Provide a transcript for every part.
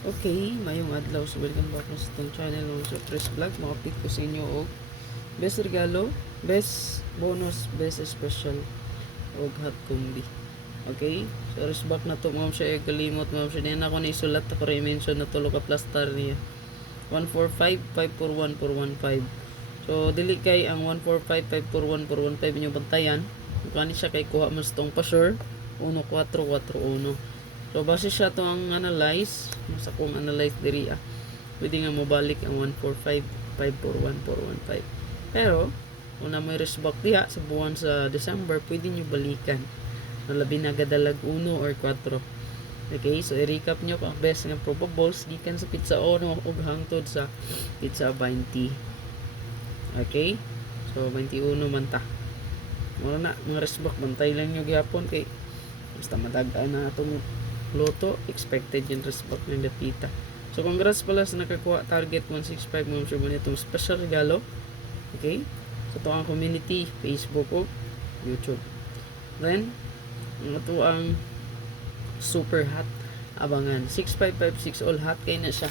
Okay, mayong adlaw. So, welcome back sa itong channel ng sa Press Vlog. Makapit ko sa inyo og best regalo, best bonus, best special og hot combi. Okay? So, resback na to. Ma'am siya kalimot. Ma'am siya. Diyan ako naisulat. Ako rin mention na tulo ka plaster niya. 145-541-415. So, dili kay ang 145-541-415 inyong bantayan. Kani siya kay kuha mas tong pa-sure. 1441. So, base siya to ang analyze. Masa kong analyze diri pwede nga mobalik ang 145-541-415. Pero, una may resback diha sa buwan sa December, pwede nyo balikan. Labi na gadalag 1 or 4. Okay, so i-recap nyo kung best nga probables gikan sa pizza 1 ug hangtod sa pizza 20. Okay? So 21 man ta. Muna na mga resback bantay lang nyo gyapon kay basta madagaan na atong loto, expected yung resback ng dapita. So congrats pala sa nakakuha target 165 mga sure mo itong special regalo. Okay? So ito ang community, Facebook o YouTube. Then, ito ang super hot abangan 6556 all hot kay na siya.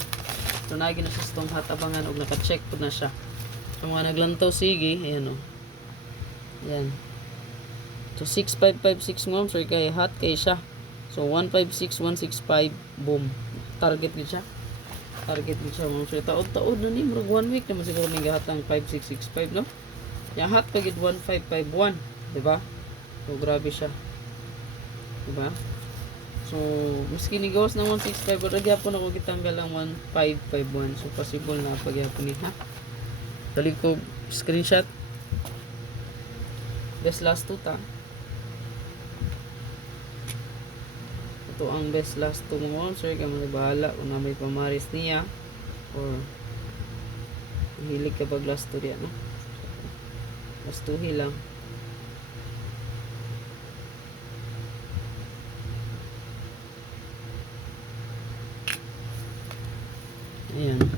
So nagi na siya sa tong hot abangan og naka-check po na siya. So mga naglantaw sige, ayan o. Ayan. So 6556 ngom sir kay hot kay siya. So 156165 boom. Target ni siya. Target ni siya mga sir. Taod-taod na ni murag 1 week naman siguro ni gahatang 5665 no. Ya hot pagid 1551, di ba? So grabe siya. Di ba? So, maski ni gawas ng 165, pero gyapon ako gitanggal ang 1551. So, possible na pagyapon ni ha. Dali ko screenshot. Best last 2 ta. Ito ang best last 2 mo. Sir, kaya mo bahala kung na may pamaris niya. Or, hilig ka pag last 2 diyan, no? Last 2 hilang. Ayan.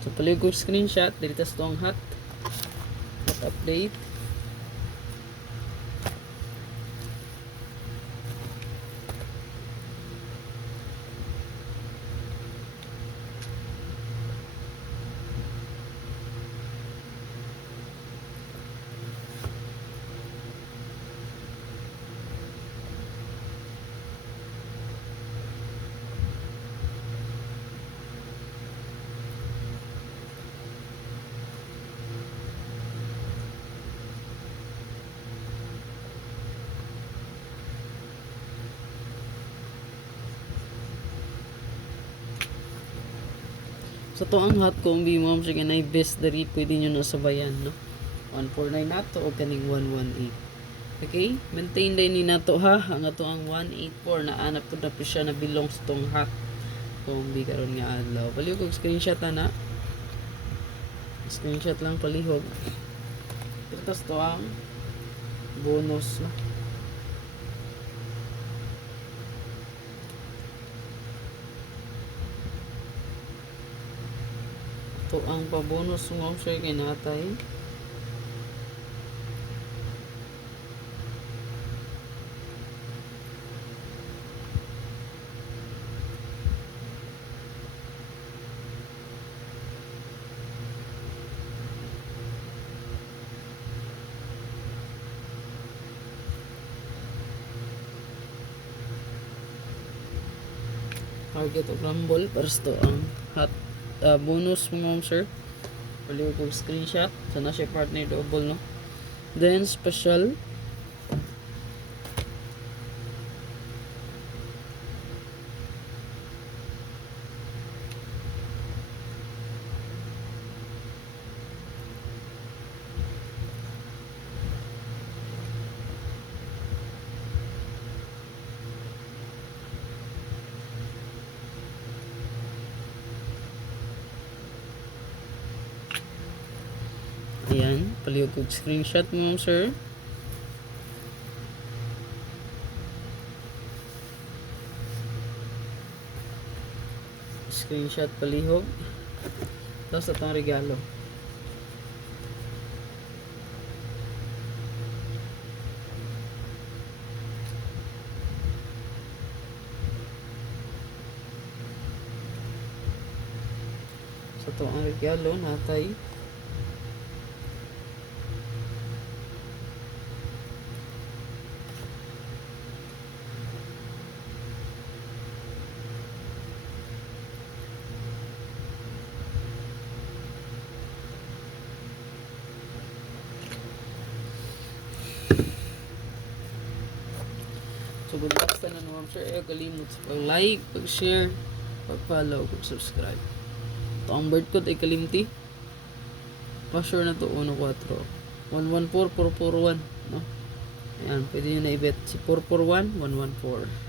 So, palig ko screenshot. Dilitas to ang hot update. So, to ang hot combi mo, sige na best dari, pwede nyo nasabayan, no? 149 nato o kaning 118. Okay? Maintain din ni nato ha. Ang ato ang 184 na anap po na po siya na belongs tong hot combi karon nga adlaw. Palihog og screenshot na. Screenshot lang palihog. Tapos to ang bonus, no? Ito ang pabonus mo sir kay natay. Target of rumble para sa to ang hot bonus mo sir. Paliw ko screenshot sana siya partner double, no? Then special ayan, palihog ko screenshot mo sir. Screenshot palihog. Tapos itong regalo. sa to ang regalo natay so good luck sa na ma'am sure kalimot sa pag-like, pag-share, pag-follow, pag-subscribe. Ito ang bird code ay kalimti. Pa-sure na to 14 114 441 no. Ayan, pwede nyo na i-bet si 441 114.